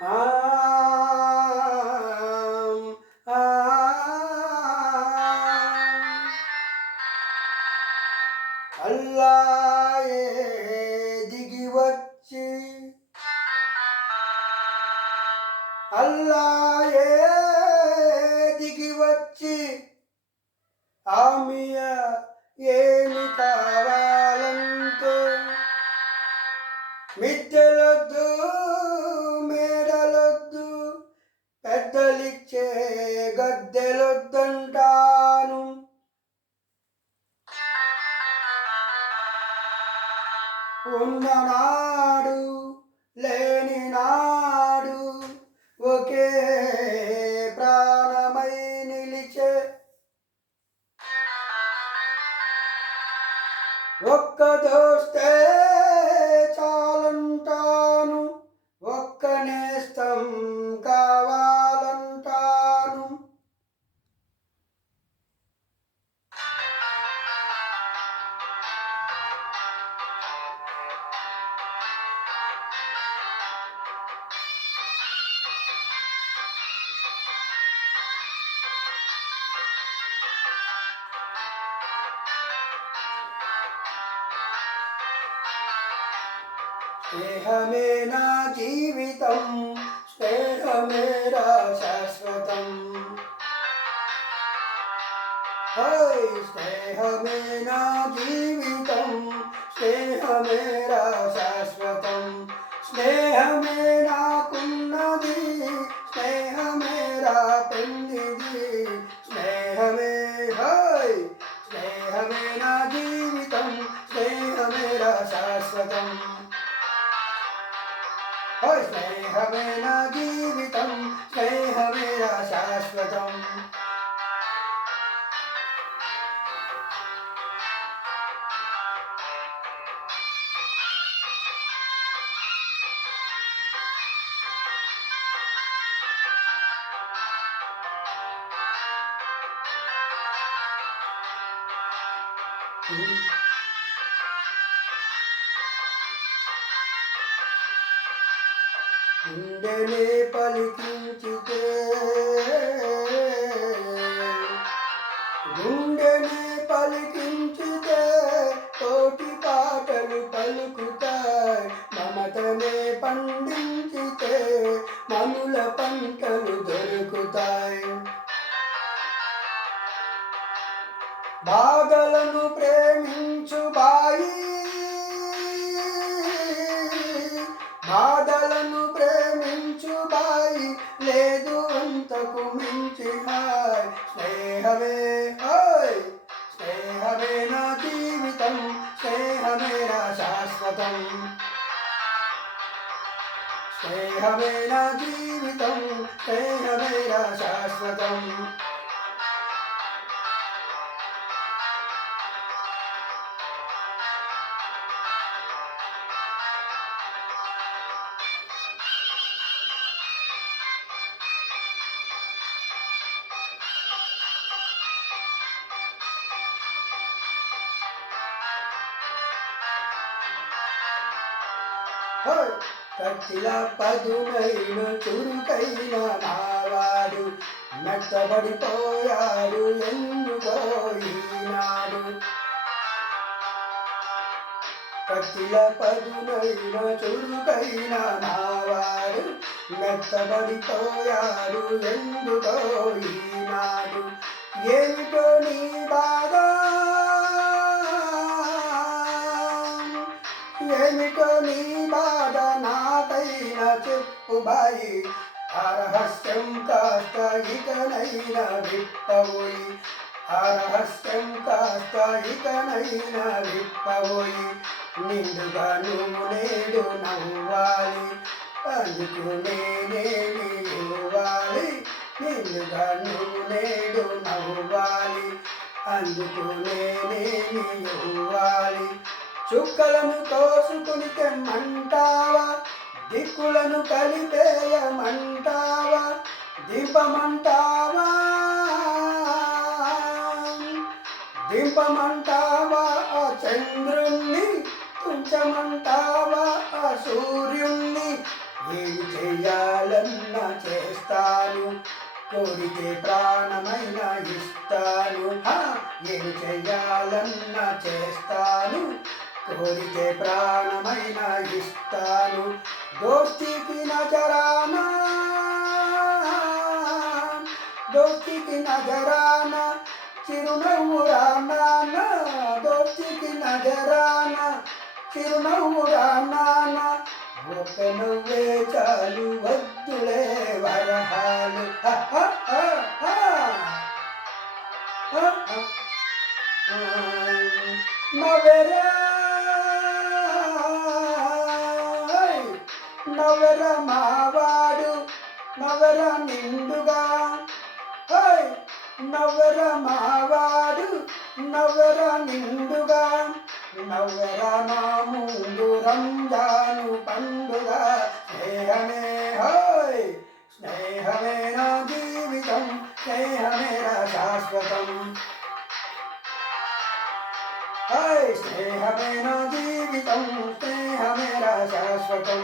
ఆం, ఆ అల్లాయే దిగి వచ్చి అల్లాయే దిగి వచ్చి ఆమియా ఏమి కావాలంటే మిద్దెలొద్దు మేడలొద్దు పెద్దలిచ్చే గద్దెలొద్దంటాను. ఉన్ననాడు లేని నాడు ఒకే ప్రాణమై నిలిచే ఒక్క దోస్తే చాలంటాను, ఒక్క నేస్తం కావాలంటాను. స్నేహమే నా జీవితం, స్నేహమేరా శాశ్వతం. స్నేహమే నా జీవితం, స్నేహమేరా శాశ్వతం. స్నేహమే నాకున్నది, స్నేహమేరా పెందిది. స్నేహమే స్నేహమే నా జీవితం, స్నేహమేరా శాశ్వతం. స్నేహమే నా జీవితం, స్నేహమేరా శాశ్వతం. గుండెనే పలికించితే గుండెనే పలికించితే కోటి పాటలు పలుకుతాయి. మమతనే పండించితే మనుల పంటలు దొరుకుతాయి. బాధలను ప్రేమించు బాయి, బాధలను ప్రేమించు బాయి, లేదు అంతకు మించి హాయ్. స్నేహమే స్నేహమే నా జీవితం, స్నేహమే నా శాశ్వతం. స్నేహమే నా జీవితం, స్నేహమే నా శాశ్వతం. కత్తిలా పదునైన చురుకైన నావాడు మెత్తబడిపోయాడు ఎందుకో ఈనాడు. కత్తిలా పదునైన చురుకైన నావాడు మెత్తబడిపోయాడు ఎందుకో ఈనాడు. ఏమిటో నీ బాధ, ఏమిటో నీ బాధ నాకైనా చెప్పు బాయి. ఆ రహస్యం కాస్త ఇకనైనా విప్పబోయి, ఆ రహస్యం కాస్త ఇకనైనా విప్పబోయి. నిండుగా నువ్వు నేడు నవ్వాలి, అందుకు నేనేమి ఇవ్వాలి. నిండుగా నువ్వు నేడు నవ్వాలి, అందుకు నేనేమి ఇవ్వాలి. చుక్కలను తోసుకుని తెమ్మంటావా, దిక్కులను కలిపేయమంటావా, దింపమంటావా దింపమంటావా ఆ చంద్రుణ్ణి, తుంచమంటావా ఆ సూర్యుణ్ణి. ఏమి చెయ్యాలన్నా చేస్తాను, కోరితే ప్రాణమైనా ఇస్తాను. ఏమి చెయ్యాలన్నా చేస్తాను, కోరితే ప్రాణమైనా ఇస్తాను. దోస్తికి నజరానా, దోస్తికి నజరానా, చిరునవ్వురా నాన్న, దోస్తికి నజరానా, చిరునవ్వురా నాన్న. ఒక నువ్వే చాలు వద్దులే వరహాలు. నవరా నవర మావాడు, నవర నిండుగా, నవర మావాడు, నవర నిండుగా, నవర నా ముందు రంజాను పండుగ. స్నేహమే హోయ్, స్నేహమే నా జీవితం, స్నేహమే నా శాశ్వతం. స్నేహమే నా జీవితం, స్నేహమే నా శాశ్వతం.